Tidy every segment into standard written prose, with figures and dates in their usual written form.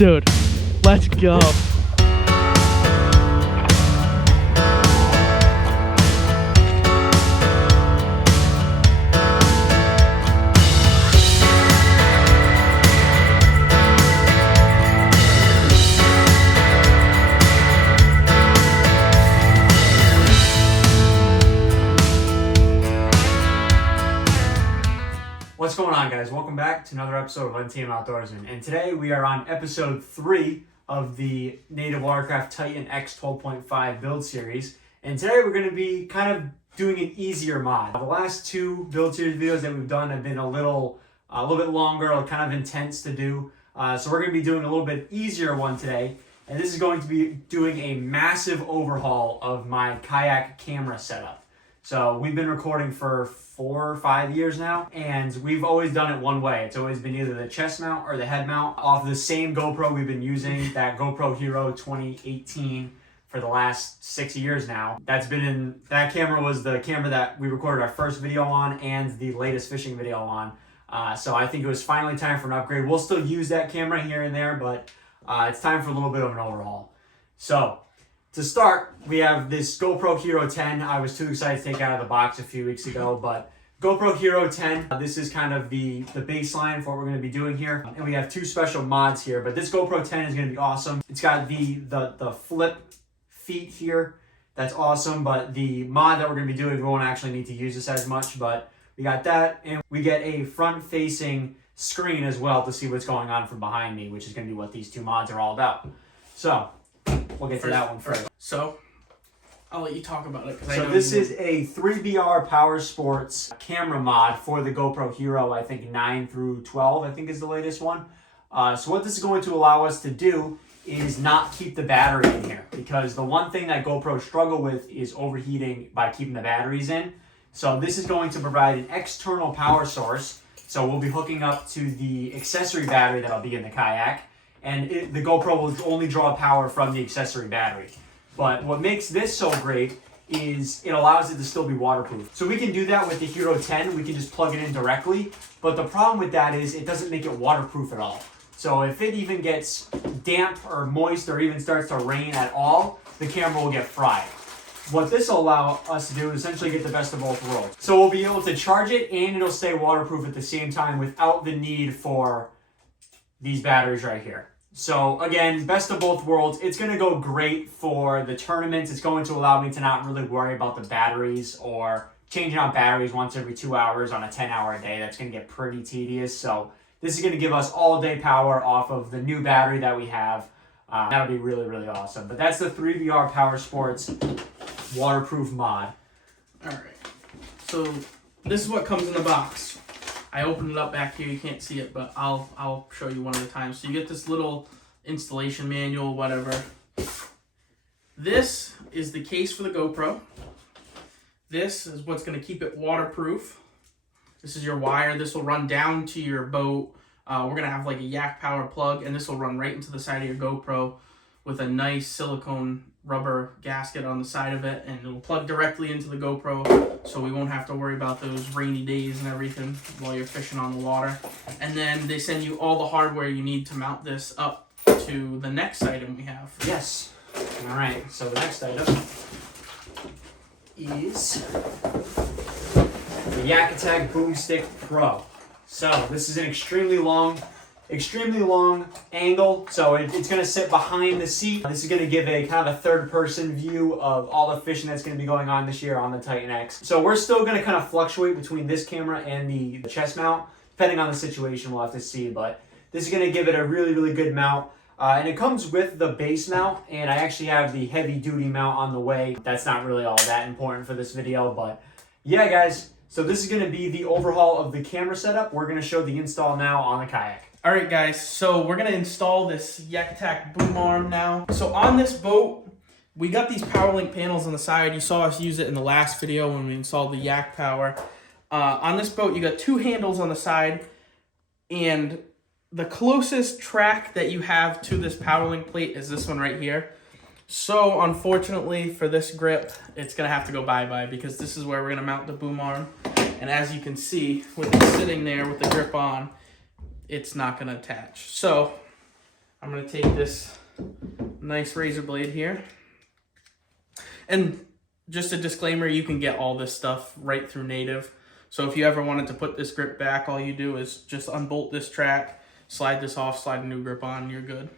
Dude, let's go. What's going on, guys? Welcome back to another episode of Untamed Outdoorsmen. And today we are on episode 3 of the native Watercraft Titan X 12.5 build series. And today we're going to be kind of doing an easier mod. The last 2 build series videos that we've done have been a little bit longer, kind of intense to do. So we're going to be doing a little bit easier one today. And this is going to be doing a massive overhaul of my Kayak camera setup. So we've been recording for 4 or 5 years now, and we've always done it one way. It's always been either the chest mount or the head mount off the same GoPro we've been using, that GoPro Hero 2018 for the last 6 years now. That camera was the camera that we recorded our first video on and the latest fishing video on. So I think it was finally time for an upgrade. We'll still use that camera here and there, but it's time for a little bit of an overhaul. So to start, we have this GoPro Hero 10. I was too excited to take out of the box a few weeks ago, but GoPro Hero 10, this is kind of the baseline for what we're going to be doing here. And we have 2 special mods here, but this GoPro 10 is going to be awesome. It's got the flip feet here. That's awesome, but the mod that we're going to be doing, we won't actually need to use this as much, but we got that, and we get a front-facing screen as well to see what's going on from behind me, which is going to be what these 2 mods are all about. So we'll get to that one first. So, I'll let you talk about it. So this is a 3BR Power Sports camera mod for the GoPro Hero, I think 9 through 12, I think is the latest one. So what this is going to allow us to do is not keep the battery in here, because the one thing that GoPro struggle with is overheating by keeping the batteries in. So this is going to provide an external power source. So we'll be hooking up to the accessory battery that'll be in the Kayak. And the GoPro will only draw power from the accessory battery. But what makes this so great is it allows it to still be waterproof. So we can do that with the Hero 10. We can just plug it in directly. But the problem with that is it doesn't make it waterproof at all. So if it even gets damp or moist or even starts to rain at all, the camera will get fried. What this will allow us to do is essentially get the best of both worlds. So we'll be able to charge it and it'll stay waterproof at the same time without the need for these batteries right here. So again, best of both worlds. It's going to go great for the tournaments. It's going to allow me to not really worry about the batteries or changing out batteries once every 2 hours on a 10-hour day. That's going to get pretty tedious. So this is going to give us all-day power off of the new battery that we have. That'll be really, really awesome. But that's the 3BR Power Sports waterproof mod. All right. So this is what comes in the box. I opened it up back here. You can't see it, but I'll show you one at a time. So you get this little installation manual, whatever. This is the case for the GoPro. This is what's going to keep it waterproof. This is your wire. This will run down to your boat. We're going to have like a yak power plug, and this will run right into the side of your GoPro with a nice silicone rubber gasket on the side of it, and it'll plug directly into the GoPro, so we won't have to worry about those rainy days and everything while you're fishing on the water. And then they send you all the hardware you need to mount this up to the next item we have. Yes. All right. So the next item is the Yak Attack Boomstick Pro. So this is an extremely long angle, so it's going to sit behind the seat. This is going to give a kind of a third-person view of all the fishing that's going to be going on this year on the Titan X. So we're still going to kind of fluctuate between this camera and the chest mount, depending on the situation. We'll have to see, but this is going to give it a really, really good mount. And it comes with the base mount, and I actually have the heavy-duty mount on the way. That's not really all that important for this video, but yeah, guys. So this is going to be the overhaul of the camera setup. We're going to show the install now on the Kayak. All right, guys, so we're going to install this Yak Attack boom arm now. So on this boat, we got these PowerLink panels on the side. You saw us use it in the last video when we installed the Yak Power. On this boat, you got 2 handles on the side, and the closest track that you have to this PowerLink plate is this one right here. So unfortunately for this grip, it's gonna have to go bye-bye, because this is where we're gonna mount the boom arm. And as you can see, with it sitting there with the grip on, it's not gonna attach. So I'm going to take this nice razor blade here. And just a disclaimer, you can get all this stuff right through Native. So if you ever wanted to put this grip back, all you do is just unbolt this track, slide this off, slide a new grip on, and you're good.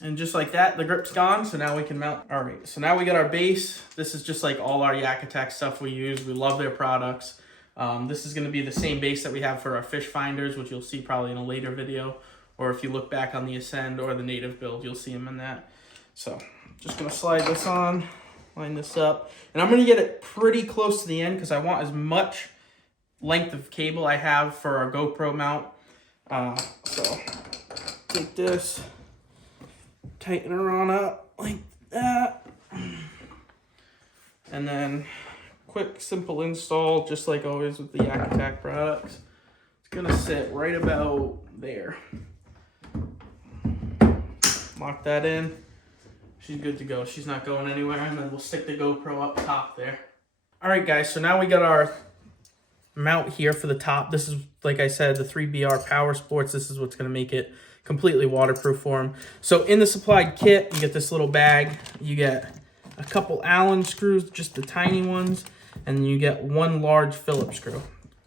And just like that, the grip's gone, so now we can mount. All right, so now we got our base. This is just like all our Yak Attack stuff we use. We love their products. This is gonna be the same base that we have for our fish finders, which you'll see probably in a later video. Or if you look back on the Ascend or the Native build, you'll see them in that. So, just gonna slide this on, line this up. And I'm gonna get it pretty close to the end because I want as much length of cable I have for our GoPro mount. So, take this, tighten her on up like that. And then, quick, simple install, just like always with the Yak Attack products. It's gonna sit right about there. Lock that in. She's good to go. She's not going anywhere. And then we'll stick the GoPro up top there. All right, guys. So now we got our mount here for the top. This is, like I said, the 3BR Power Sports. This is what's going to make it completely waterproof for them. So in the supplied kit, you get this little bag. You get a couple Allen screws, just the tiny ones. And you get one large Phillips screw.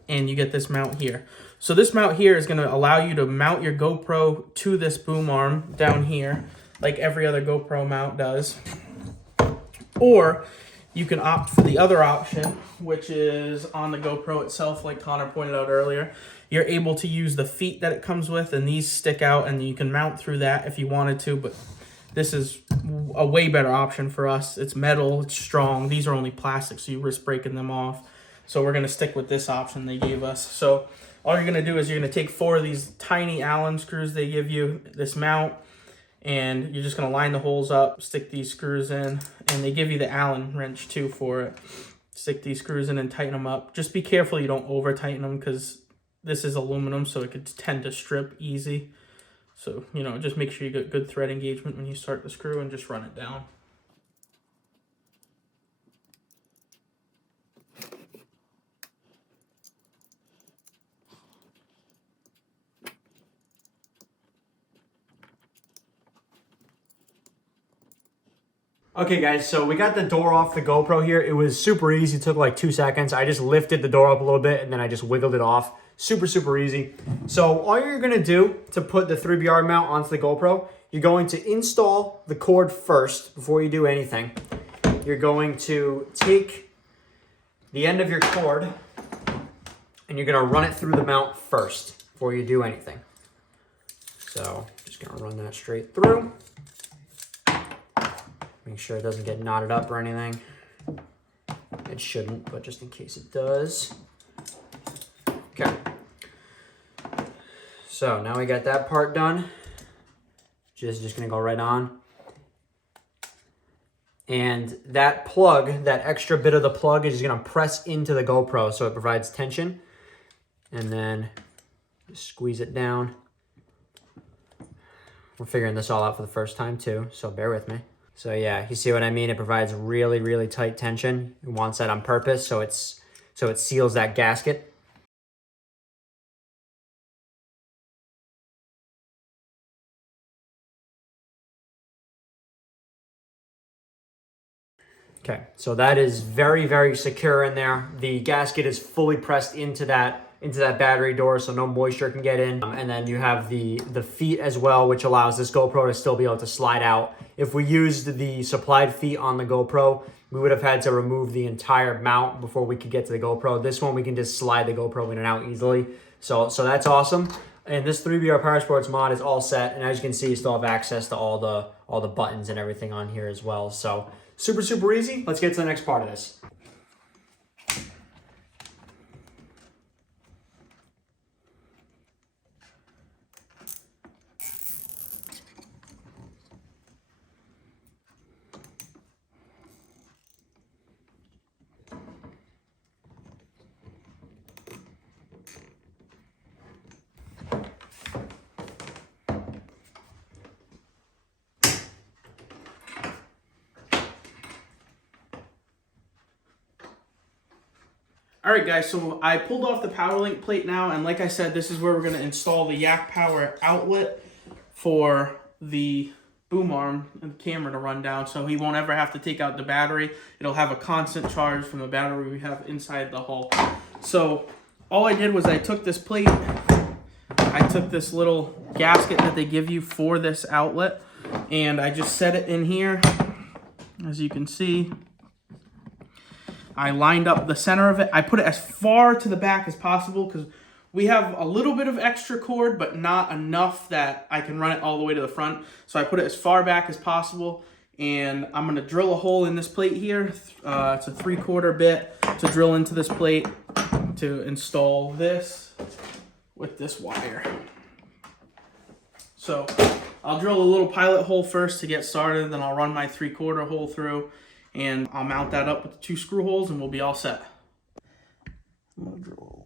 And you get this mount here. So this mount here is going to allow you to mount your GoPro to this boom arm down here, like every other GoPro mount does. Or you can opt for the other option, which is on the GoPro itself, like Connor pointed out earlier. You're able to use the feet that it comes with, and these stick out, and you can mount through that if you wanted to, but this is a way better option for us. It's metal, it's strong. These are only plastic, so you risk breaking them off. So we're going to stick with this option they gave us. So all you're going to do is you're going to take 4 of these tiny Allen screws they give you, this mount, and you're just going to line the holes up, stick these screws in, and they give you the Allen wrench too for it. Stick these screws in and tighten them up. Just be careful you don't over tighten them because this is aluminum, so it could tend to strip easy. So, you know, just make sure you get good thread engagement when you start the screw and just run it down. Okay guys, so we got the door off the GoPro here. It was super easy, it took like 2 seconds. I just lifted the door up a little bit and then I just wiggled it off. Super, super easy. So all you're gonna do to put the 3BR mount onto the GoPro, you're going to install the cord first before you do anything. You're going to take the end of your cord and you're gonna run it through the mount first before you do anything. So just gonna run that straight through. Make sure it doesn't get knotted up or anything. It shouldn't, but just in case it does. Okay. So now we got that part done. Just gonna go right on. And that plug, that extra bit of the plug is gonna press into the GoPro so it provides tension. And then just squeeze it down. We're figuring this all out for the first time too, so bear with me. So yeah, you see what I mean? It provides really, really tight tension. It wants that on purpose, so it seals that gasket. Okay, so that is very, very secure in there. The gasket is fully pressed into that battery door, so no moisture can get in. And then you have the feet as well, which allows this GoPro to still be able to slide out. If we used the supplied feet on the GoPro, we would have had to remove the entire mount before we could get to the GoPro. This one, we can just slide the GoPro in and out easily. So that's awesome. And this 3BR Power Sports mod is all set. And as you can see, you still have access to all the buttons and everything on here as well. So super, super easy. Let's get to the next part of this. All right, guys, so I pulled off the power link plate now, and like I said, this is where we're going to install the Yak Power outlet for the boom arm and the camera to run down, so he won't ever have to take out the battery. It'll have a constant charge from the battery we have inside the hull. So all I did was I took this plate, I took this little gasket that they give you for this outlet, and I just set it in here. As you can see, I lined up the center of it. I put it as far to the back as possible because we have a little bit of extra cord, but not enough that I can run it all the way to the front. So I put it as far back as possible, and I'm gonna drill a hole in this plate here. It's a 3/4 bit to drill into this plate to install this with this wire. So I'll drill a little pilot hole first to get started, then I'll run my 3/4 hole through, and I'll mount that up with the 2 screw holes and we'll be all set. I'm gonna drill.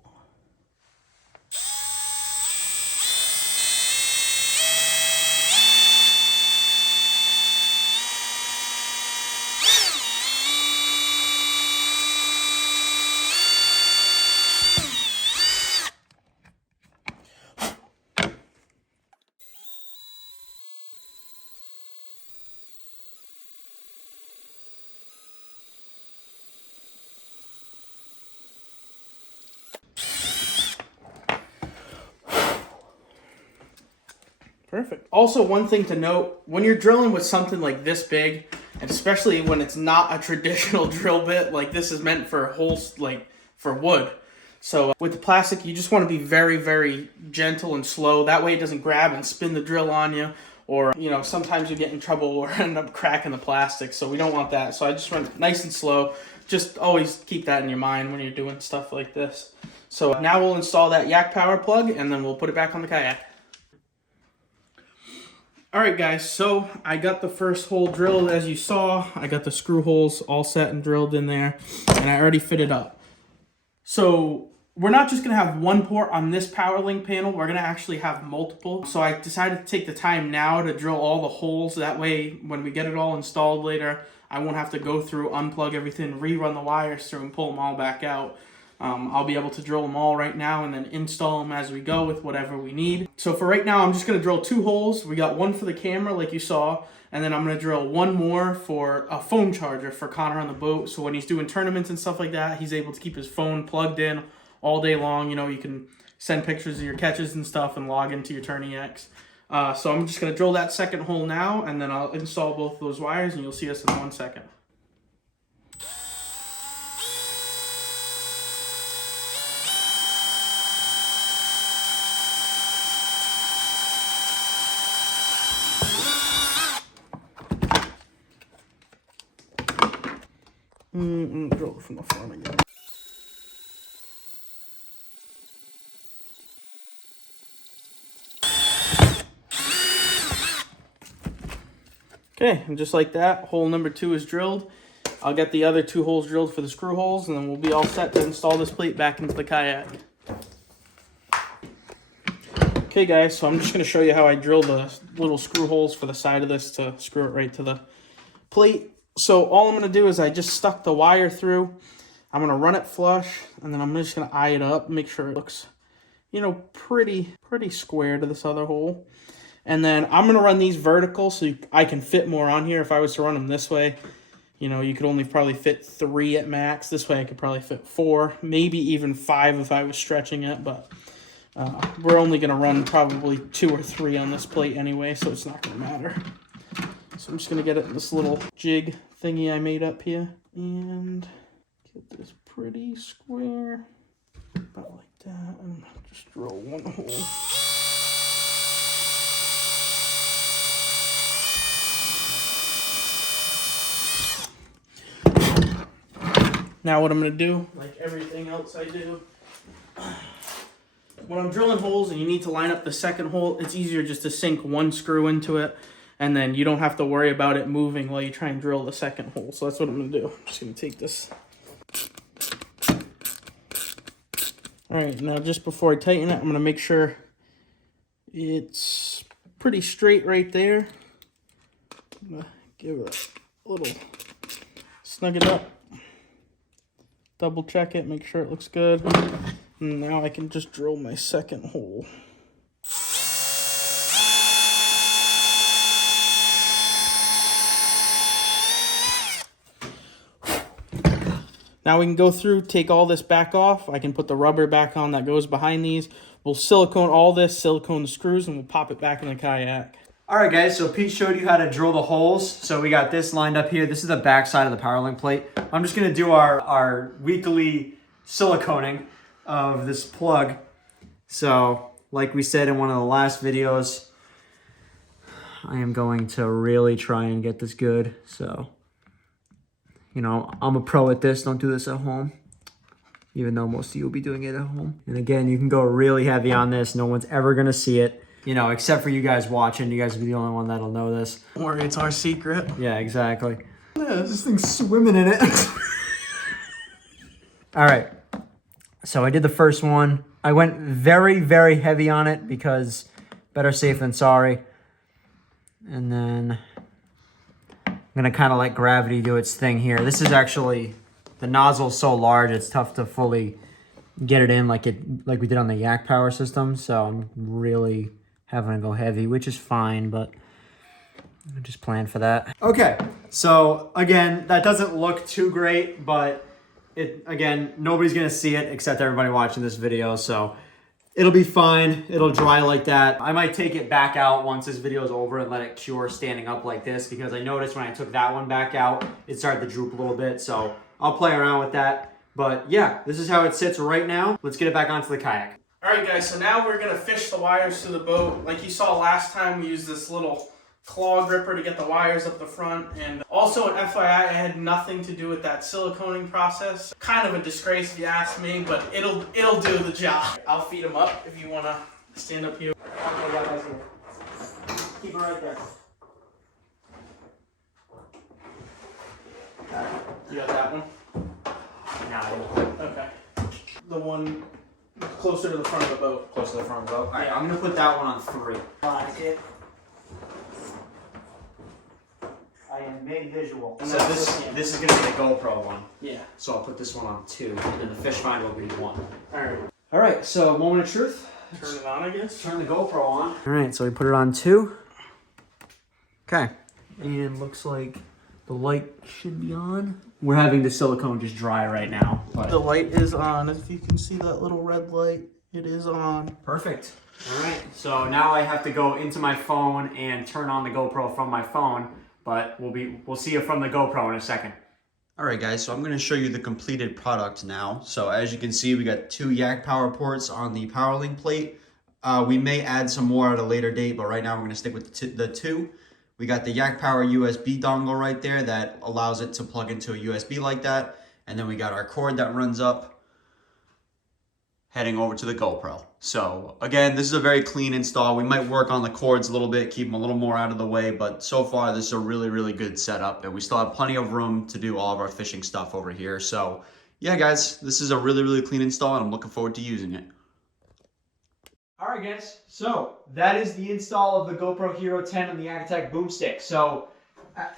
Perfect. Also, one thing to note, when you're drilling with something like this big, and especially when it's not a traditional drill bit, like this is meant for holes, like for wood. So with the plastic, you just want to be very, very gentle and slow. That way it doesn't grab and spin the drill on you. Or, you know, sometimes you get in trouble or end up cracking the plastic. So we don't want that. So I just run nice and slow. Just always keep that in your mind when you're doing stuff like this. So now we'll install that Yak Power plug and then we'll put it back on the kayak. Alright guys, so I got the first hole drilled as you saw. I got the screw holes all set and drilled in there, and I already fit it up. So we're not just going to have one port on this power link panel, we're going to actually have multiple. So I decided to take the time now to drill all the holes. That way when we get it all installed later, I won't have to go through, unplug everything, rerun the wires through and pull them all back out. I'll be able to drill them all right now and then install them as we go with whatever we need. So for right now, I'm just going to drill 2 holes. We got one for the camera like you saw, and then I'm going to drill one more for a phone charger for Connor on the boat. So when he's doing tournaments and stuff like that, he's able to keep his phone plugged in all day long. You know, you can send pictures of your catches and stuff and log into your TourneyX. So I'm just going to drill that second hole now, and then I'll install both of those wires, and you'll see us in 1 second. Drill it from the front again. Okay, and just like that, hole number 2 is drilled. I'll get the other 2 holes drilled for the screw holes, and then we'll be all set to install this plate back into the kayak. Okay guys, so I'm just going to show you how I drill the little screw holes for the side of this to screw it right to the plate. So all I'm going to do is I just stuck the wire through. I'm going to run it flush, and then I'm just going to eye it up, make sure it looks, you know, pretty square to this other hole. And then I'm going to run these vertical so I can fit more on here. If I was to run them this way, you know, you could only probably fit 3 at max. This way I could probably fit 4, maybe even 5 if I was stretching it. But we're only going to run probably 2 or 3 on this plate anyway, so it's not going to matter. So I'm just going to get it in this little jig thingy I made up here. And get this pretty square. About like that. And just drill 1 hole. Now what I'm going to do, like everything else I do, when I'm drilling holes and you need to line up the second hole, it's easier just to sink 1 screw into it, and then you don't have to worry about it moving while you try and drill the second hole. So that's what I'm going to do. I'm just going to take this. Alright, now just before I tighten it, I'm going to make sure it's pretty straight right there. I'm going to give it a little snug it up. double check it, make sure it looks good. And now I can just drill my second hole. Now we can go through, take all this back off. I can put the rubber back on that goes behind these. We'll silicone all this, silicone the screws, and we'll pop it back in the kayak. All right, guys, so Pete showed you how to drill the holes. So we got this lined up here. This is the back side of the Powerlink plate. I'm just gonna do our weekly siliconing of this plug. So, like we said in one of the last videos, I am going to really try and get this good. So, you know, I'm a pro at this. Don't do this at home, even though most of you will be doing it at home. And again, you can go really heavy on this. No one's ever gonna see it. You know, except for you guys watching. You guys will be the only one that'll know this. Don't worry, it's our secret. Yeah, exactly. Yeah, this thing's swimming in it. All right. So I did the first one. I went very, very heavy on it because better safe than sorry. And then I'm going to kind of let gravity do its thing here. This is actually, the nozzle's so large, it's tough to fully get it in like we did on the Yak Power system. So I'm really having to go heavy, which is fine, but I just planned for that. Okay, so again, that doesn't look too great, but again, nobody's gonna see it except everybody watching this video, so it'll be fine. It'll dry like that. I might take it back out once this video is over and let it cure standing up like this, because I noticed when I took that one back out, it started to droop a little bit, so I'll play around with that. But yeah, this is how it sits right now. Let's get it back onto the kayak. All right, guys, so now we're gonna fish the wires to the boat. Like you saw last time, we used this little claw gripper to get the wires up the front. And also an FYI, I had nothing to do with that siliconing process. Kind of a disgrace if you ask me, but it'll do the job. I'll feed them up if you wanna stand up here. Okay, guys, here. Keep it right there. You got that one? No. Okay. The one closer to the front of the boat. Close to the front of the boat. All right, I'm gonna put that one on 3. Like it. I am made visual. So this is gonna be the GoPro one. Yeah. So I'll put this one on 2, and then the fish finder will be 1. Alright. All right. So moment of truth. Turn it on, I guess. Turn the GoPro on. All right. So we put it on 2. Okay. And looks like the light should be on. We're having the silicone just dry right now. But The light is on. If you can see that little red light, it is on. perfect. All right. So now I have to go into my phone and turn on the GoPro from my phone. But we'll see you from the GoPro in a second. All right, guys, so I'm going to show you the completed product now. So as you can see, we got 2 Yak Power ports on the Powerlink plate. We may add some more at a later date, but right now we're going to stick with the 2. We got the Yak Power USB dongle right there that allows it to plug into a USB like that. And then we got our cord that runs up, heading over to the GoPro. So again, this is a very clean install. We might work on the cords a little bit, keep them a little more out of the way, but so far this is a really, really good setup, and we still have plenty of room to do all of our fishing stuff over here. So yeah, guys, this is a really, really clean install, and I'm looking forward to using it. All right, guys. So that is the install of the GoPro Hero 10 and the Attack boomstick. So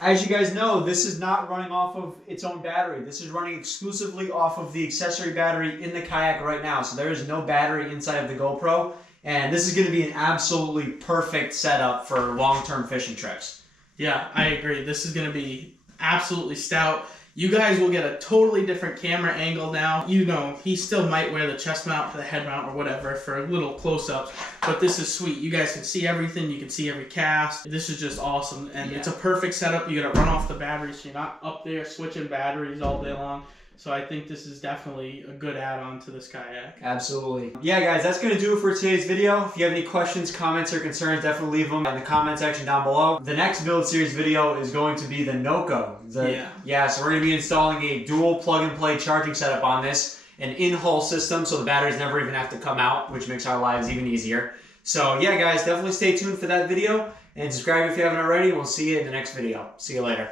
as you guys know, this is not running off of its own battery. This is running exclusively off of the accessory battery in the kayak right now. So there is no battery inside of the GoPro. And this is going to be an absolutely perfect setup for long-term fishing trips. Yeah, I agree. This is going to be absolutely stout. You guys will get a totally different camera angle now. You know, he still might wear the chest mount for the head mount or whatever for a little close-ups, but this is sweet. You guys can see everything. You can see every cast. This is just awesome, and it's a perfect setup. You got to run off the battery, so you're not up there switching batteries all day long. So I think this is definitely a good add-on to this kayak. Absolutely. Yeah, guys, that's going to do it for today's video. If you have any questions, comments, or concerns, definitely leave them in the comment section down below. The next build series video is going to be the Noco. Yeah, so we're going to be installing a dual plug-and-play charging setup on this, an in-hull system, so the batteries never even have to come out, which makes our lives even easier. So yeah, guys, definitely stay tuned for that video, and subscribe if you haven't already, and we'll see you in the next video. See you later.